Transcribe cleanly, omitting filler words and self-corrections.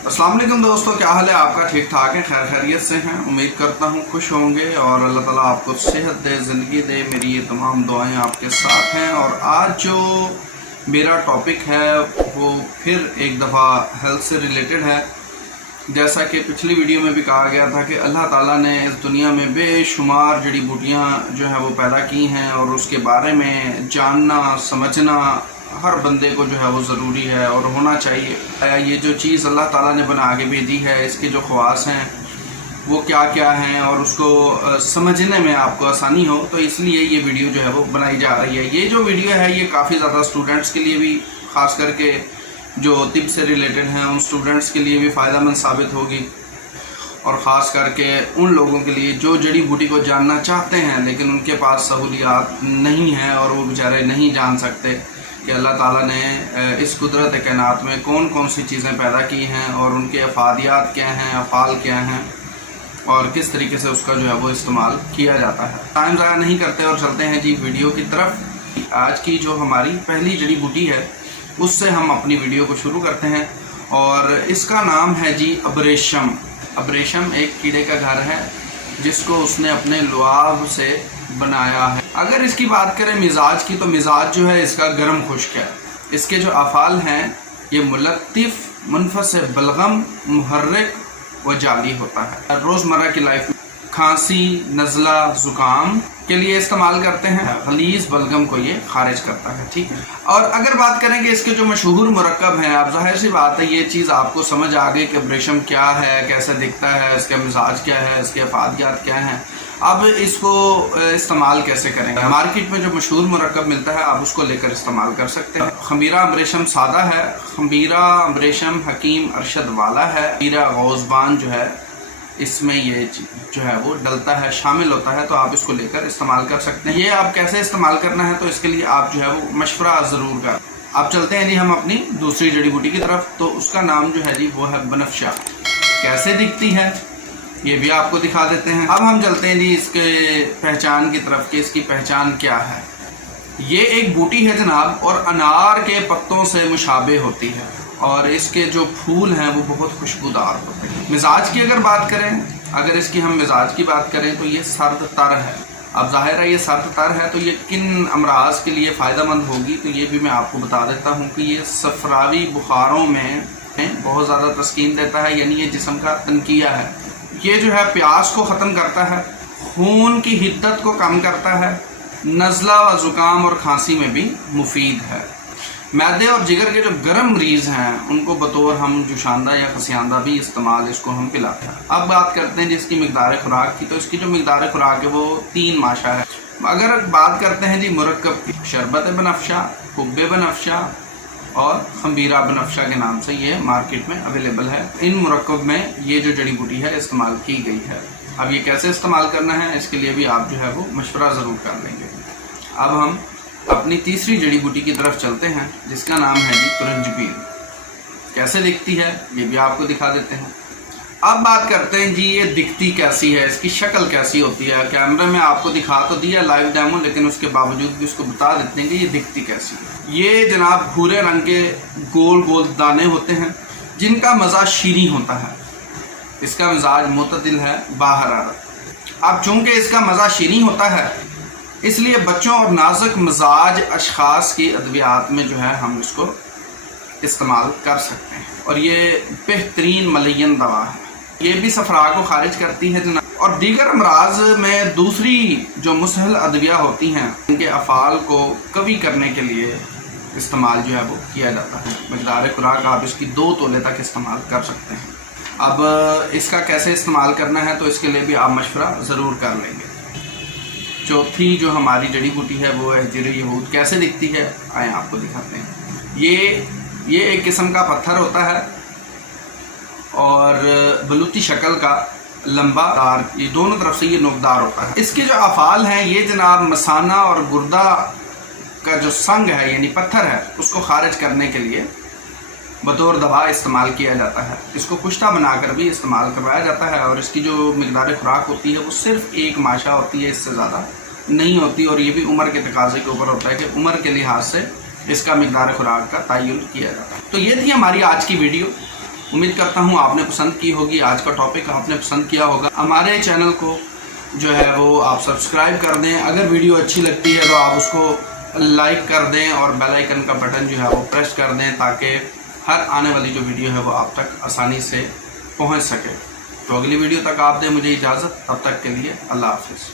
अस्सलाम वालेकुम दोस्तों, क्या हाल है आपका? ठीक ठाक है, खैर खैरियत से हैं। उम्मीद करता हूँ खुश होंगे और अल्लाह ताला आपको सेहत दे, ज़िंदगी दे। मेरी ये तमाम दुआएं आपके साथ हैं। और आज जो मेरा टॉपिक है वो फिर एक दफ़ा हेल्थ से रिलेटेड है। जैसा कि पिछली वीडियो में भी कहा गया था कि अल्लाह ताला ने इस दुनिया में बेशुमार जड़ी बूटियाँ जो है वो पैदा की हैं और उसके बारे में जानना समझना हर बंदे को जो है वो ज़रूरी है और होना चाहिए। ये जो चीज़ अल्लाह ताला ने बना के भेजी है, इसके जो ख़वास हैं वो क्या क्या हैं और उसको समझने में आपको आसानी हो, तो इसलिए ये वीडियो जो है वो बनाई जा रही है। ये जो वीडियो है ये काफ़ी ज़्यादा स्टूडेंट्स के लिए भी, ख़ास करके जो तिब से रिलेटेड हैं उन स्टूडेंट्स के लिए भी फ़ायदेमंद साबित होगी और ख़ास करके उन लोगों के लिए जो जड़ी बूटी को जानना चाहते हैं लेकिन उनके पास सहूलियात नहीं है और वो बेचारे नहीं जान सकते कि अल्लाह ताला ने इस कुदरत कायनात में कौन कौन सी चीज़ें पैदा की हैं और उनके अफादियात क्या हैं, अफ़ाल क्या हैं और किस तरीके से उसका जो है वो इस्तेमाल किया जाता है। टाइम ज़ाया नहीं करते और चलते हैं जी वीडियो की तरफ। आज की जो हमारी पहली जड़ी बूटी है उससे हम अपनी वीडियो को शुरू करते हैं और इसका नाम है जी अबरेशम। अबरेशम एक कीड़े का घर है जिसको उसने अपने लुआब से बनाया है। अगर इसकी बात करें मिजाज की, तो मिजाज जो है इसका गर्म खुश्क है। इसके जो अफ़ाल हैं ये मुलत्तिफ़, मुनफ़सिल, बलगम, मुहर्रिक व जाली होता है। रोज़मर्रा की लाइफ में खांसी, नज़ला, ज़ुकाम के लिए इस्तेमाल करते हैं। गलीज़ बलगम को ये खारिज करता है, ठीक है। और अगर बात करें कि इसके जो मशहूर मुरक्कब हैं, अब ज़ाहिर सी बात है ये चीज़ आपको समझ आ गई कि अबरेशम क्या है, कैसे दिखता है, इसका मिजाज क्या है, इसके अफादियात क्या हैं। अब इसको इस्तेमाल कैसे करेंगे? मार्केट में जो मशहूर मुरक्कब मिलता है आप उसको लेकर इस्तेमाल कर सकते हैं। खमीरा अबरेशम सादा है, खमीरा अबरेशम हकीम अरशद वाला है। खमीरा गौज़बान जो है इसमें ये जो है वो डलता है, शामिल होता है, तो आप इसको लेकर इस्तेमाल कर सकते हैं। ये आप कैसे इस्तेमाल करना है तो इसके लिए आप जो है वो मशवरा ज़रूर करें। अब चलते हैं जी हम अपनी दूसरी जड़ी बूटी की तरफ। तो उसका नाम जो है जी वो है बनफशा। कैसे दिखती है ये भी आपको दिखा देते हैं। अब हम चलते हैं जी इसके पहचान की तरफ कि इसकी पहचान क्या है। ये एक बूटी है जनाब और अनार के पत्तों से मुशाबे होती है और इसके जो फूल हैं वो बहुत खुशबूदार होते हैं। मिजाज की अगर बात करें, अगर इसकी हम मिजाज की बात करें तो ये सर्द तर है। अब ज़ाहिर है ये सर्द तर है तो ये किन अमराज के लिए फ़ायदेमंद होगी, तो ये भी मैं आपको बता देता हूँ कि ये सफरावी बुखारों में बहुत ज़्यादा तस्कीन देता है, यानी ये जिस्म का तनकिया है। ये जो है प्यास को ख़त्म करता है, खून की हिद्दत को कम करता है, नज़ला व ज़ुकाम और खांसी में भी मुफीद है। मैदे और जिगर के जो गर्म मरीज़ हैं उनको बतौर हम जुशांदा या खसियांदा भी इस्तेमाल इसको हम पिलाते हैं। अब बात करते हैं जिसकी मिकदार खुराक की, तो इसकी जो मिकदार खुराक है वो 3 माशा है। अगर बात करते हैं जी मुरक्कब की, शरबत बनफशा, हुब्बे बनफशा और खमीरा बनफशा के नाम से ये मार्केट में अवेलेबल है। इन मुरक्कब में ये जो जड़ी बूटी है इस्तेमाल की गई है। अब ये कैसे इस्तेमाल करना है इसके लिए भी आप जो है वो मशवरा ज़रूर कर लेंगे। अब हम अपनी तीसरी जड़ी बूटी की तरफ चलते हैं जिसका नाम है जी तुरंजबीन। कैसे दिखती है ये भी आपको दिखा देते हैं। अब बात करते हैं जी ये दिखती कैसी है, इसकी शक्ल कैसी होती है। कैमरे में आपको दिखा तो दिया लाइव डेमो, लेकिन उसके बावजूद भी उसको बता देते हैं कि ये दिखती कैसी है। ये जनाब भूरे रंग के गोल गोल दाने होते हैं जिनका मज़ा शीरी होता है। इसका मिजाज मुतदिल है, बाहरारत। अब चूँकि इसका मज़ा शीरी होता है इसलिए बच्चों और नाजुक मिजाज अशखास की अद्वियात में जो है हम इसको इस्तेमाल कर सकते हैं और ये बेहतरीन मलयन दवा है। ये भी सफरा को खारिज करती है जनाब। और दीगर अमराज में दूसरी जो मुसहल अद्विया होती हैं उनके अफ़ाल को कवी करने के लिए इस्तेमाल जो है वो किया जाता है। मिकदार खुराक आप इसकी 2 तोले तक इस्तेमाल कर सकते हैं। अब इसका कैसे इस्तेमाल करना है तो इसके लिए भी आप मशवरा ज़रूर कर लेंगे। चौथी जो हमारी जड़ी बूटी है वो है हिजर यहूद। कैसे दिखती है आए आपको दिखाते हैं। ये एक किस्म का पत्थर होता है और बलूती शक्ल का, लंबा दार, ये दोनों तरफ से ये नोकदार होता है। इसके जो अफ़ाल हैं ये जनाब मसाना और गुर्दा का जो संग है यानी पत्थर है उसको खारिज करने के लिए बतौर दवा इस्तेमाल किया जाता है। इसको कुश्ता बनाकर भी इस्तेमाल करवाया जाता है और इसकी जो मिकदार खुराक होती है वो सिर्फ 1 माशा होती है, इससे ज़्यादा नहीं होती। और ये भी उम्र के तकाजे के ऊपर होता है कि उम्र के लिहाज से इसका मिकदार खुराक का तयन किया जाता है। तो ये थी हमारी आज की वीडियो। उम्मीद करता हूँ आपने पसंद की होगी, आज का टॉपिक आपने पसंद किया होगा। हमारे चैनल को जो है वो आप सब्सक्राइब कर दें, अगर वीडियो अच्छी लगती है तो आप उसको लाइक कर दें और बेल आइकन का बटन जो है वो प्रेस कर दें ताकि हर आने वाली जो वीडियो है वो आप तक आसानी से पहुँच सके। तो अगली वीडियो तक आप दें मुझे इजाज़त, तब तक के लिए अल्लाह हाफिज़।